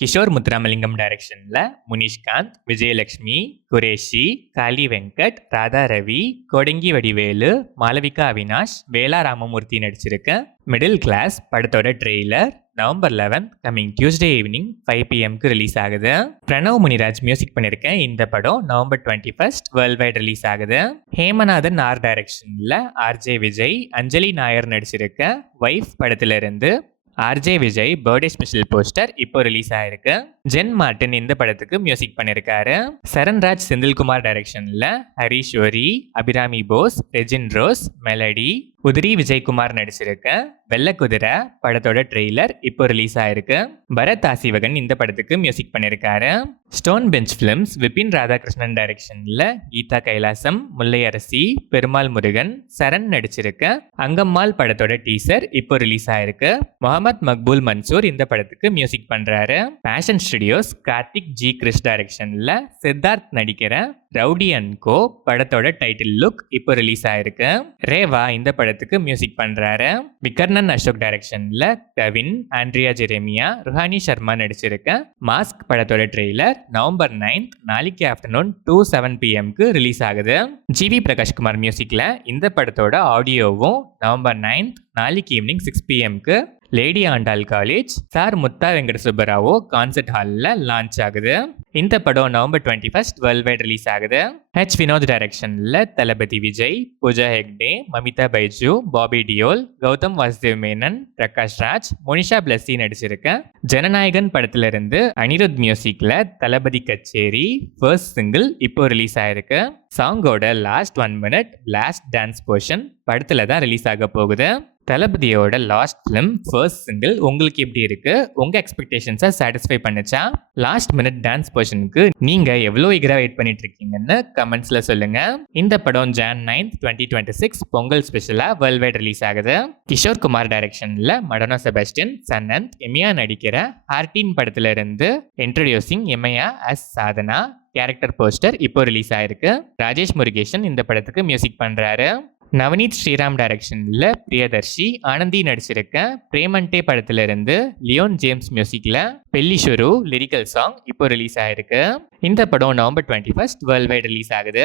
கிஷோர் முத்துராமலிங்கம் டைரக்ஷன்ல முனிஷ்காந்த், விஜயலட்சுமி, குரேஷி, காளி வெங்கட், ராதா ரவி, கோடங்கி வடிவேலு, மாளவிகா அவினாஷ், வேலா Ramamurthy நடிச்சிருக்க middle class படத்தோட trailer November 11 coming Tuesday evening 5 PM release ஆகுது. பிரணவ் முனிராஜ் மியூசிக் பண்ணிருக்கேன். இந்த படம் நவம்பர் 21 வேர்ல்ட் வைட் ரிலீஸ் ஆகுது. ஹேமநாதன் ஆர் டைரக்ஷன்ல ஆர்ஜே விஜய், அஞ்சலி நாயர் நடிச்சிருக்க வைஃப் படத்துல இருந்து RJ Vijay birthday special poster இப்போ ரிலீஸ் ஆயிருக்கு. ஜென் மார்டின் இந்த படத்துக்கு மியூசிக் பண்ணிருக்காரு. சரண்ராஜ் செந்தில்குமார் டைரக்ஷன்ல ஹரிஷோரி, அபிராமி போஸ், ரெஜின் ரோஸ், மெலடி, உதிரி விஜயகுமார் நடிச்சிருக்க வெள்ளக்குதிரை படத்தோட ட்ரெய்லர் இப்போ ரிலீஸ் ஆயிருக்கு. பரத் ஆசிவகன் இந்த படத்துக்கு மியூசிக் பண்ணிருக்காரு. Stone Bench Films Vipin Radhakrishnan டைரக்ஷன்ல கீதா கைலாசம், முல்லையரசி, பெருமாள் முருகன், சரண் நடிச்சிருக்க அங்கம்மாள் படத்தோட டீசர் இப்போ ரிலீஸ் ஆயிருக்கு. முகமது மக்பூல் மன்சூர் இந்த படத்துக்கு மியூசிக் பண்றாரு. பேஷன் ஸ்டுடியோஸ் கார்த்திக் ஜி கிருஷ் டைரக்ஷன்ல சித்தார்த் நடிக்கிற ரவுடி அண்ட் கோ படத்தோட டைட்டில் லுக் இப்போ ரிலீஸ் ஆயிருக்கு. ரேவா இந்த படத்துக்கு மியூசிக் பண்றாரு. விகர்ணன் அசோக் டைரக்ஷன்ல கவின், ஆண்ட்ரியா ஜெரேமியா, ருஹானி சர்மா நடிச்சிருக்க மாஸ்க் படத்தோட ட்ரெய்லர் நவம்பர் 9 நாளைக்கு ஆஃப்டர்நூன் 2:07 PM ரிலீஸ் ஆகுது. ஜிவி பிரகாஷ்குமார் மியூசிக்ல இந்த படத்தோட ஆடியோவும் நவம்பர் 9 நாளைக்கு evening 6 PM Lady Andal college Sir Mutha Venkata Subbarao concert ஹாலில் லான்ச் ஆகுது. இந்த படம் நவம்பர் 21 வேர்ல்ட் வைட் ரிலீஸ் ஆகுது. ஹெச் வினோத் டைரக்ஷன்ல தளபதி விஜய், பூஜா ஹெக்டே, மமிதா பைஜு, பாபி டியோல், கௌதம் வாசுதேவ் மேனன், பிரகாஷ் ராஜ், மோனிஷா பிளஸ்ஸி நடிச்சிருக்க ஜனநாயகன் படத்துல இருந்து அனிருத் மியூசிக்ல தளபதி கச்சேரி ஃபர்ஸ்ட் சிங்கிள் இப்போ ரிலீஸ் ஆயிருக்கு. சாங்கோட last 1 minute last dance portion படத்துல தான் ரிலீஸ் ஆக போகுது. தளபதியோட லாஸ்ட் ஃபிலிம் ஃபர்ஸ்ட் சிங்கிள் உங்களுக்கு எப்படி இருக்கு? உங்க எக்ஸ்பெக்டேஷன்ஸை சாட்டிஸ்ஃபை பண்ணுச்சா? லாஸ்ட் மினிட் டான்ஸ் போர்ஷனுக்கு நீங்க எவ்வளோ ஈகரா வெயிட் பண்ணிட்டு இருக்கீங்கன்னு கமெண்ட்ஸ்ல சொல்லுங்க. இந்த படம் Jan 9, 2026 பொங்கல் ஸ்பெஷலா வேர்ல்ட் வைட் ரிலீஸ் ஆகுது. கிஷோர் குமார் டைரக்ஷன்ல மடோனா செபாஸ்டியன், சன்னந்த், எமியா நடிக்கிற ஹார்டின் படத்துல இருந்து introducing Emaiya as Sadhana character poster இப்போ ரிலீஸ் ஆயிருக்கு. ராஜேஷ் முருகேசன் இந்த படத்துக்கு மியூசிக் பண்றாரு. நவநீத் ஸ்ரீராம் டைரக்ஷன்ல பிரியதர்ஷி, ஆனந்தி நடிச்சிருக்க பிரேமண்டே படத்துல இருந்து லியோன் ஜேம்ஸ் மியூசிக்ல பெல்லிஷுரு லிரிக்கல் சாங் இப்போ ரிலீஸ் ஆயிருக்கு. இந்த படம் நவம்பர் 21 வேர்ல்ட் வைட் ரிலீஸ் ஆகுது.